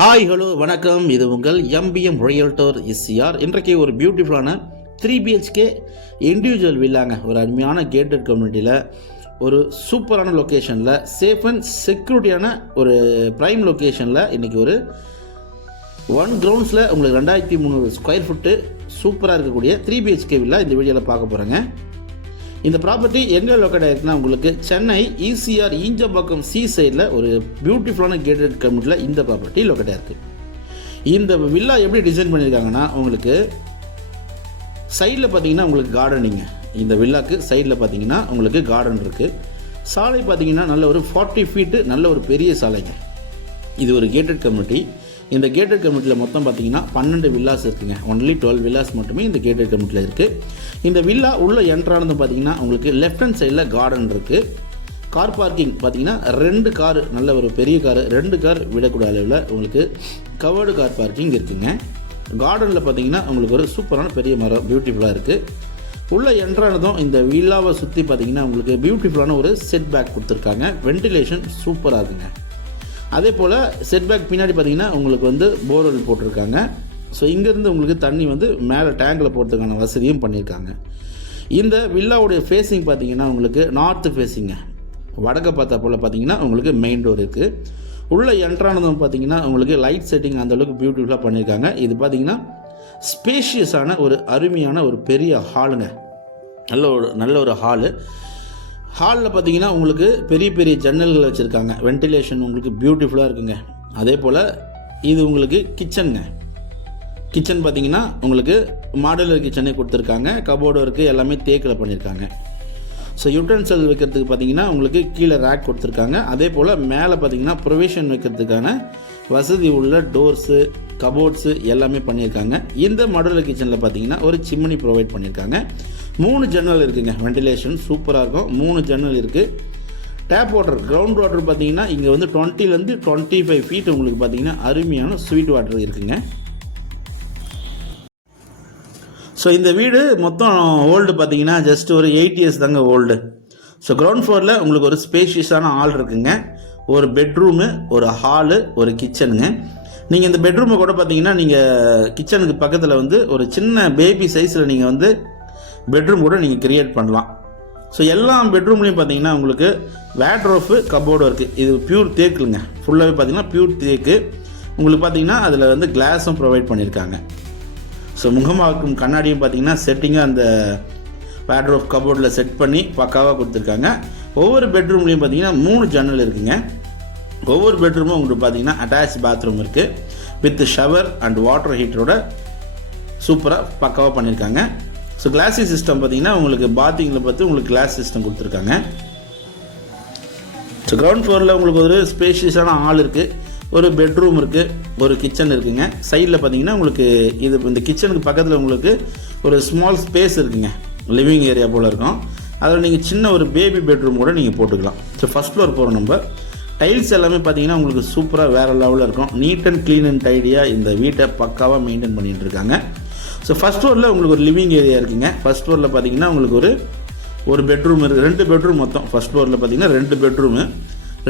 Hi hello வணக்கம். இது உங்கள் எம்பிஎம் ரியல்டர் எஸ்சிஆர். இன்றைக்கு ஒரு பியூட்டிஃபுல்லான 3BHK இண்டிவிஜுவல் வில்லாங்க. ஒரு அருமையான கேட்டட் கம்யூனிட்டியில் ஒரு சூப்பரான லொக்கேஷனில் சேஃப் அண்ட் செக்யூரிட்டியான ஒரு ப்ரைம் லொக்கேஷனில் இன்றைக்கி ஒரு 1 கிரவுண்ட்ஸில் உங்களுக்கு 2300 ஸ்கொயர் ஃபுட்டு சூப்பராக இருக்கக்கூடிய 3BHK வில்லா இந்த வீடியோவில் பார்க்க போகிறேங்க. இந்த ப்ராப்பர்ட்டி எங்கே லொக்கேட் ஆகிருக்குன்னா உங்களுக்கு சென்னை ECR ஈஞ்சம்பாக்கம் சி சைடில் ஒரு பியூட்டிஃபுல்லான கேட்டட் கம்யூனிட்டியில் இந்த ப்ராப்பர்ட்டி லொக்கேட் ஆகிருக்கு. இந்த வில்லா எப்படி டிசைன் பண்ணியிருக்காங்கன்னா உங்களுக்கு சைடில் பார்த்தீங்கன்னா உங்களுக்கு கார்டனிங்க. இந்த வில்லாக்கு சைடில் பார்த்தீங்கன்னா உங்களுக்கு கார்டன் இருக்குது. சாலை பார்த்தீங்கன்னா நல்ல ஒரு 40 ஃபீட்டு நல்ல ஒரு பெரிய சாலைங்க. இது ஒரு கேட்டட் கம்யூனிட்டி. இந்த கேட்டட் கம்யூனிட்டியில் மொத்தம் பார்த்தீங்கன்னா 12 வில்லாஸ் இருக்குங்க. ஒன்லி 12 வில்லாஸ் மட்டுமே இந்த கேட்டட் கம்யூனிட்டியில் இருக்குது. இந்த வில்லா உள்ள என்ட்ரானது பார்த்தீங்கன்னா உங்களுக்கு லெஃப்ட் ஹேண்ட் சைடில் கார்டன் இருக்குது. கார் பார்க்கிங் பார்த்தீங்கன்னா 2 கார், நல்ல ஒரு பெரிய கார், 2 கார் விடக்கூடிய அளவில் உங்களுக்கு கவர்டு கார் பார்க்கிங் இருக்குங்க. கார்டனில் பார்த்தீங்கன்னா உங்களுக்கு ஒரு சூப்பரான பெரிய மரம் பியூட்டிஃபுல்லாக இருக்குது. உள்ளே என்ட்ரானதும் இந்த வில்லாவை சுற்றி பார்த்தீங்கன்னா உங்களுக்கு பியூட்டிஃபுல்லான ஒரு செட் பேக் கொடுத்துருக்காங்க. வென்டிலேஷன் சூப்பராக இருக்குங்க. அதே போல் செட்பேக் பின்னாடி பார்த்தீங்கன்னா உங்களுக்கு வந்து போர்வெல் போட்டிருக்காங்க. ஸோ இங்கேருந்து உங்களுக்கு தண்ணி வந்து மேலே டேங்கில் போகிறதுக்கான வசதியும் பண்ணியிருக்காங்க. இந்த வில்லாவுடைய ஃபேஸிங் பார்த்தீங்கன்னா உங்களுக்கு நார்த்து ஃபேஸிங்க. வடக்க பார்த்தா போல் பார்த்தீங்கன்னா உங்களுக்கு மெயின் டோர் இருக்குது. உள்ளே என்ட்ரானதும் பார்த்தீங்கன்னா உங்களுக்கு லைட் செட்டிங் அந்தளவுக்கு பியூட்டிஃபுல்லாக பண்ணியிருக்காங்க. இது பார்த்தீங்கன்னா ஸ்பேஷியஸான ஒரு அருமையான ஒரு பெரிய ஹாலுங்க. நல்ல ஒரு ஹாலில் பார்த்தீங்கன்னா உங்களுக்கு பெரிய பெரிய ஜன்னல்கள் வச்சுருக்காங்க. வென்டிலேஷன் உங்களுக்கு பியூட்டிஃபுல்லாக இருக்குங்க. அதே போல் இது உங்களுக்கு கிச்சன் பார்த்தீங்கன்னா உங்களுக்கு மாடுலர் கிச்சனே கொடுத்துருக்காங்க. கபோர்டு இருக்குது, எல்லாமே தேக்கில் பண்ணியிருக்காங்க. ஸோ யூட்டன்சல் வைக்கிறதுக்கு பார்த்தீங்கன்னா உங்களுக்கு கீழே ரேக் கொடுத்துருக்காங்க. அதே போல் மேலே பார்த்தீங்கன்னா ப்ரொவிஷன் வைக்கிறதுக்கான வசதி உள்ள டோர்ஸு, கபோர்ட்ஸு எல்லாமே பண்ணியிருக்காங்க. இந்த மாடுலர் கிச்சனில் பார்த்தீங்கன்னா ஒரு சிம்னி ப்ரொவைட் பண்ணியிருக்காங்க. 3 ஜன்னல் இருக்குங்க. வென்டிலேஷன் சூப்பராக இருக்கும். 3 ஜன்னல் இருக்குது. டேப் வாட்டர், கிரவுண்ட் வாட்டர் பார்த்தீங்கன்னா இங்கே வந்து 20லேருந்து 25 ஃபீட் உங்களுக்கு பார்த்தீங்கன்னா அருமையான ஸ்வீட் வாட்டர் இருக்குங்க. ஸோ இந்த வீடு மொத்தம் ஓல்டு பார்த்தீங்கன்னா ஜஸ்ட் ஒரு 8 இயர்ஸ் தாங்க ஓல்டு. ஸோ கிரவுண்ட் ஃப்ளோரில் உங்களுக்கு ஒரு ஸ்பேஷியஸான ஹால் இருக்குங்க. ஒரு பெட்ரூமு, ஒரு ஹாலு, ஒரு கிச்சனுங்க. நீங்கள் இந்த பெட்ரூமை கூட பார்த்தீங்கன்னா நீங்கள் கிச்சனுக்கு பக்கத்தில் வந்து ஒரு சின்ன பேபி சைஸில் நீங்கள் வந்து பெட்ரூம் கூட நீங்கள் கிரியேட் பண்ணலாம். ஸோ எல்லா பெட்ரூம்லேயும் பார்த்தீங்கன்னா உங்களுக்கு வேட்ரோஃபு, கபோர்டு இருக்குது. இது பியூர் தேக்குங்க. ஃபுல்லாகவே பார்த்தீங்கன்னா பியூர் தேக்கு. உங்களுக்கு பார்த்தீங்கன்னா அதில் வந்து கிளாஸும் ப்ரொவைட் பண்ணியிருக்காங்க. ஸோ முகமாக்கும் கண்ணாடியும் பார்த்தீங்கன்னா செட்டிங்காக அந்த வேட்ரோஃப் கபோர்டில் செட் பண்ணி பக்காவாக கொடுத்துருக்காங்க. ஒவ்வொரு பெட்ரூம்லேயும் பார்த்தீங்கன்னா 3 ஜன்னல் இருக்குங்க. ஒவ்வொரு பெட்ரூமும் உங்களுக்கு பார்த்தீங்கன்னா அட்டாச் பாத்ரூம் இருக்குது. வித் ஷவர் அண்ட் வாட்டர் ஹீட்டரோட சூப்பராக பக்காவாக பண்ணியிருக்காங்க. ஸோ கிளாஸி சிஸ்டம் பார்த்தீங்கன்னா உங்களுக்கு பாத்திங்கில் பார்த்து உங்களுக்கு கிளாஸ் சிஸ்டம் கொடுத்துருக்காங்க. ஸோ கிரவுண்ட் ஃப்ளோரில் உங்களுக்கு ஒரு ஸ்பேஷியஸான ஹால் இருக்குது, ஒரு பெட்ரூம் இருக்குது, ஒரு கிச்சன் இருக்குங்க. சைடில் பார்த்தீங்கன்னா உங்களுக்கு இந்த கிச்சனுக்கு பக்கத்தில் உங்களுக்கு ஒரு ஸ்மால் ஸ்பேஸ் இருக்குங்க. லிவிங் ஏரியா போல் இருக்கும். அதில் நீங்கள் சின்ன ஒரு பேபி பெட்ரூம் கூட நீங்கள் போட்டுக்கலாம். ஸோ ஃபஸ்ட் ஃப்ளோர் போகிற நம்ம டைல்ஸ் எல்லாமே பார்த்தீங்கன்னா உங்களுக்கு சூப்பராக வேறு லெவலில் இருக்கும். நீட் அண்ட் க்ளீன் அண்ட் டைடியாக இந்த வீட்டை பக்காவாக மெயின்டைன் பண்ணிகிட்டு இருக்காங்க. ஸோ ஃபஸ்ட் ஃப்ளோரில் உங்களுக்கு ஒரு லிவிங் ஏரியா இருக்குங்க. ஃபஸ்ட் ஃப்ளோரில் பார்த்தீங்கன்னா உங்களுக்கு ஒரு பெட்ரூம் இருக்குது. 2 பெட்ரூம் மொத்தம். ஃபஸ்ட் ஃப்ளோரில் பார்த்தீங்கன்னா 2 பெட்ரூமு.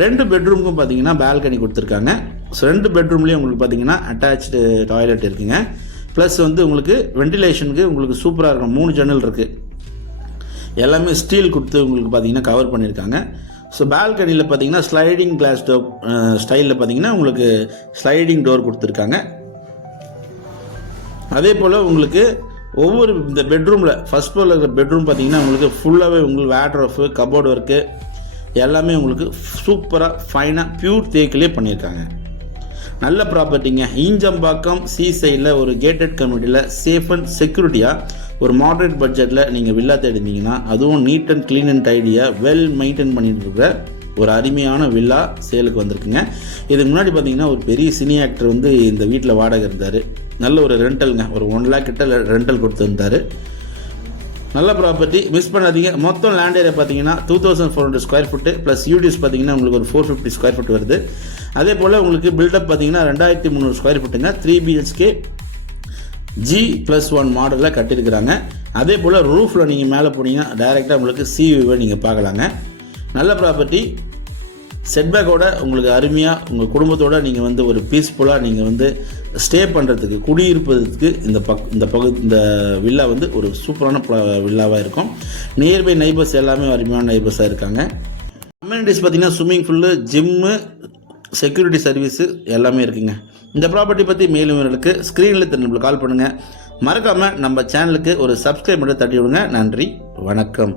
2 பெட்ரூமுக்கும் பார்த்தீங்கன்னா பால்கனி கொடுத்துருக்காங்க. ஸோ 2 பெட்ரூம்லேயும் உங்களுக்கு பார்த்தீங்கன்னா அட்டாச்சு டாய்லெட் இருக்குங்க. ப்ளஸ் வந்து உங்களுக்கு வென்டிலேஷனுக்கு உங்களுக்கு சூப்பராக இருக்கும். 3 ஜன்னல் இருக்குது. எல்லாமே ஸ்டீல் கொடுத்து உங்களுக்கு பார்த்தீங்கன்னா கவர் பண்ணியிருக்காங்க. ஸோ பால்கனியில் பார்த்தீங்கன்னா ஸ்லைடிங் கிளாஸ் டோர் ஸ்டைலில் பார்த்தீங்கன்னா உங்களுக்கு ஸ்லைடிங் டோர் கொடுத்துருக்காங்க. அதே போல் உங்களுக்கு ஒவ்வொரு இந்த பெட்ரூமில் ஃபஸ்ட் ஃப்ளோரில் இருக்கிற பெட்ரூம் பார்த்தீங்கன்னா உங்களுக்கு ஃபுல்லாகவே உங்களுக்கு வேட்ரோஃபு, கபோர்டு ஒர்க்கு எல்லாமே உங்களுக்கு சூப்பராக ஃபைனாக பியூர் தேக்கிலே பண்ணியிருக்காங்க. நல்ல ப்ராப்பர்ட்டிங்க. ஈஞ்சம்பாக்கம் சி சைடில் ஒரு கேட்டட் கம்யூனிட்டியில் சேஃப் அண்ட் செக்யூரிட்டியாக ஒரு மாடரேட் பட்ஜெட்டில் நீங்கள் வில்லா தேடிந்தீங்கன்னா அதுவும் நீட் அண்ட் க்ளீன் அண்ட் டைடியாக வெல் மெயின்டைன் பண்ணிட்டு இருக்கிற ஒரு அருமையான வில்லா சேலுக்கு வந்திருக்குங்க. இதுக்கு முன்னாடி பார்த்தீங்கன்னா ஒரு பெரிய சினி ஆக்டர் வந்து இந்த வீட்டில் வாடகை இருந்தார். நல்ல ஒரு ரெண்டலுங்க. ஒரு 1 lakh கிட்ட ரெண்டல் கொடுத்துருந்தார். நல்ல ப்ராப்பர்ட்டி, மிஸ் பண்ணாதீங்க. மொத்தம் லேண்ட் ஏரியா பார்த்தீங்கன்னா 2400 ஸ்கொயர் ஃபுட்டு ப்ளஸ் யூடிஎஸ் பார்த்தீங்கன்னா உங்களுக்கு ஒரு 450 ஸ்கொயர் ஃபுட் வருது. அதே போல் உங்களுக்கு பில்டப் பார்த்தீங்கன்னா 2300 ஸ்கொயர் ஃபுட்டுங்க. 3BHK G+1 மாடலில் கட்டியிருக்கிறாங்க. அதே போல் ரூஃபில் நீங்கள் மேலே போனீங்கன்னா டைரெக்டாக உங்களுக்கு சி வியூவை நீங்கள் பார்க்கலாங்க. நல்ல ப்ராப்பர்ட்டி. செட்பேக்கோட உங்களுக்கு அருமையாக உங்கள் குடும்பத்தோடு நீங்கள் வந்து ஒரு பீஸ்ஃபுல்லாக நீங்கள் வந்து ஸ்டே பண்ணுறதுக்கு குடியிருப்பதற்கு இந்த வில்லா வந்து ஒரு சூப்பரான வில்லாவாக இருக்கும். நியர்பை நைபர்ஸ் எல்லாமே அருமையான நைபர்ஸாக இருக்காங்க. அம்யூனிட்டிஸ் பார்த்திங்கன்னா swimming full, gym, security service எல்லாமே இருக்குங்க. இந்த ப்ராப்பர்ட்டி பற்றி மேலும் இவர்களுக்கு ஸ்க்ரீனில் நம்மளுக்கு கால் பண்ணுங்கள். மறக்காமல் நம்ம சேனலுக்கு ஒரு சப்ஸ்கிரைப் மட்டும் தட்டி விடுங்க. நன்றி, வணக்கம்.